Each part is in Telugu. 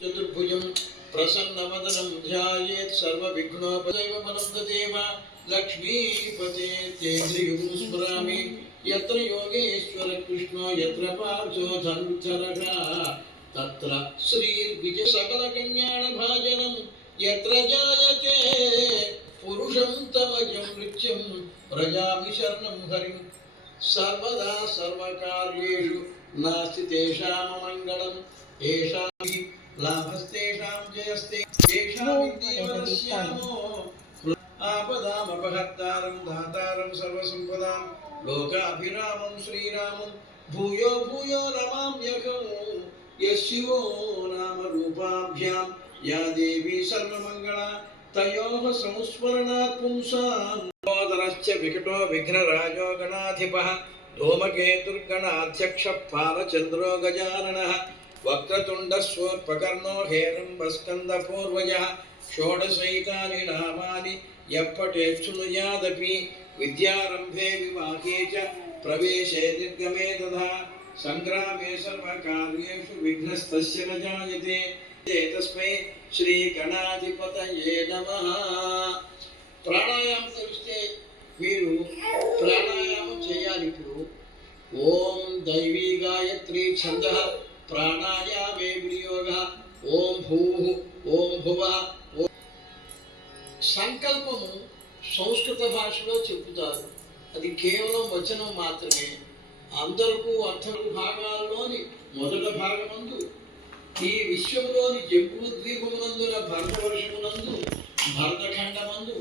చతుర్భుజం ప్రసన్నవదనం ధ్యాయేత్ సర్వవిఘ్నోపదైవ బలం తదేవ లక్ష్మీపతే తేంద్రియుం స్మరామి యత్ర యోగేశ్వర కృష్ణో యత్ర పార్థో ధనుర్ధరః తత్ర శ్రీర్విజయ సకల కళ్యాణ భాజనం యత్ర జాయతే పురుషం తమజం నృత్యం ప్రజామి శరణం హరిం సర్వదా సర్వకార్యేషు నాస్తి తేషామ మంగళం తేషాం లాభస్తేషాం జయస్తే ఆపదామపహర్తారం దాతారం సర్వసంపదాం లోకాభిరామం శ్రీరామం భూయో భూయో రమామ్యకం యశివో నామ రూపాభ్యాం యా దేవి సర్వమంగళ తయోః సంస్మరణాత్ పుంసాం సోదరశ్చ వికటో విఘ్నరాజో గణాధిపః ధూమకేతుర్గణాధ్యక్ష పాలచంద్రో గజాననః వక్రతుండ శూర్పకర్ణో హేరంబస్కందపూర్వజ షోడశైకాని నామాని ఎప్పటేచ్చునుయాదపి విద్యారంభే వివాహే చ ప్రవేశే నిర్గమే తథా సంగ్రామే సర్వకార్యేషు విఘ్నస్తస్య న జాయతే తస్మై శ్రీగణాధిపతయే నమ. ప్రాణాయామం తెలిస్తే మీరు ప్రాణాయామం చేయాలి ఇప్పుడు. ఓం దైవీ గాయత్రి ఛంద. ప్రాణాయామే వినియోగ. ఓం భూ ఓం భువ సంకల్పము సంస్కృత భాషలో చెబుతారు. అది కేవలం వచనం మాత్రమే. అందరకు అర్థం భాగాల్లోని మొదట భాగమందు ఈ విశ్వములోని జంబూద్వీపమునందున భరతవర్షమునందు భరతఖండమందు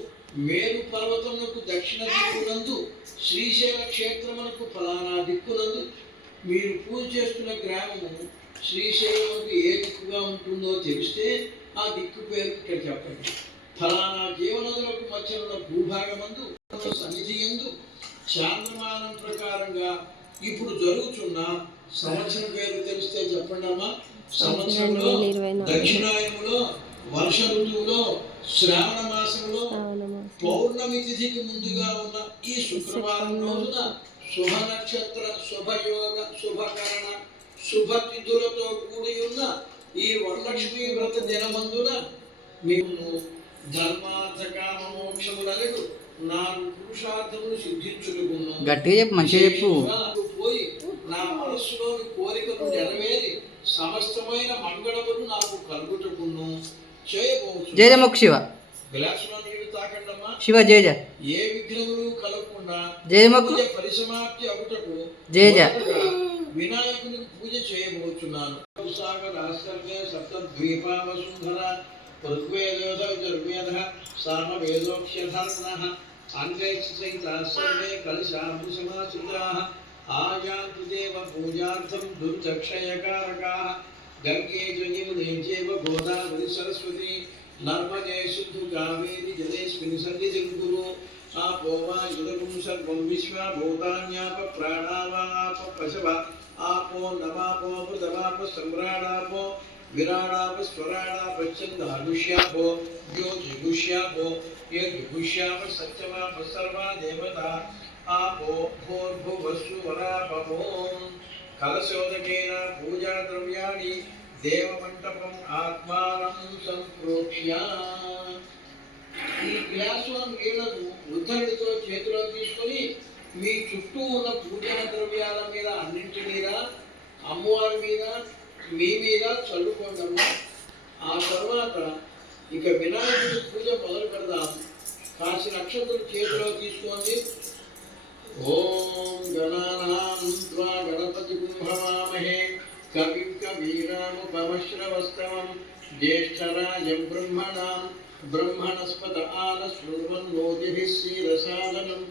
మేరు పర్వతమునకు దక్షిణ దిక్కునందు శ్రీశైల క్షేత్రమునకు ఫలానా దిక్కునందు మీరు పూజ చేస్తున్న గ్రామము శ్రీశైలమునకు ఏ దిక్కుగా ఉంటుందో తెలిస్తే ఆ దిక్కు పేరు ఇక్కడ చెప్పండి. ఫలానా జీవనదులకు మధ్య ఉన్న భూభాగమందు సన్నిధి ఎందు చాంద్రమానం ప్రకారంగా ఇప్పుడు జరుగుతున్న సంవత్సరం పేరు తెలిస్తే చెప్పండి అమ్మా. సంవత్సరంలో. దక్షిణాయనంలో వర్ష ఋతువులో శ్రావణ మాసంలో పౌర్ణమి తిథికి ముందుగా ఉన్న ఈ శుక్రవారం రోజున శుభ నక్షత్ర శుభయోగ శుభకరణ శుభ తిథులతో కూడి ఉన్న ఈ వరలక్ష్మి వ్రత దినమందున మేము ధర్మార్థ కామ మోక్షములకు నాలుగు పురుషార్థములు సిద్ధించుకున్నాం గట్టిగా చెప్పు మంచిగా చెప్పు. పోయి నా మనస్సులోని కోరికలు నెరవేరి సమస్తమైన మంగళములు నాకు కలుగుటకును. చేయబోచు జయ జయ మొక్కు శివ గ్లాసులో తాకండమ్మా. శివ జయ జయ. ఏ విఘ్నములు కలగకుండా జయ మొక్కు పూజ పరిసమాప్తి అగుటకు జయ జయ. మొదటగా వినాయకునికి పూజ చేయబోతున్నాను సాగర సర్వే సప్త ద్వీపావసుంధర ఋగ్వేదోధ యజుర్వేద సామవేదోక్ష్యధర్మణ అంగైశ్చ సహితా సర్వే కలశాంబు సమాశ్రితాః ఆయాంతు దేవ పూజార్థం దుర్చక్షయకారకాः గంగే చ యమునే చైవ గోదావరి సరస్వతి नर्मदे सिद्धु कावेरि जलेऽस्मिन् सर्गे जगद्गुरु आपोवा जुरगुं सर्वं विश्वा भूतान्यापप्राणावाप पशव। आपो नवापो, मृदवाप, सम्राडापो, विराडाप स्वराडापश्चन्दानुष्यापो ज्योतिगुष्यापो यद्विगुष्याप सत्यवाप सर्वा देवता आपो भोर्भुवस्सु वरापमो कलशोदकेन पूजाद्रव्याणि దేవమంటపం ఆత్మానం సంప్రోక్ష్య. ఈ గ్లాసుల నీళ్ళను ఉద్ధరితో చేతిలో తీసుకొని మీ చుట్టూ ఉన్న పూజన ద్రవ్యాల మీద అన్నింటి మీద అమ్మవారి మీద మీ మీద చల్లుకోండమ్మా. ఆ తర్వాత ఇక వినాయకుడి పూజ మొదలు పెడదాం. కాశీ నక్షత్రం చేతిలో తీసుకోండి. ఓం గణానా గణపతి కుంభమామహే కవిం కవీనాముపమశ్రవస్తమం జ్యేష్ఠరాజం బ్రహ్మణాం బ్రహ్మణస్పత ఆన శృణ్వన్నోతిభిः శ్రీరసాదనం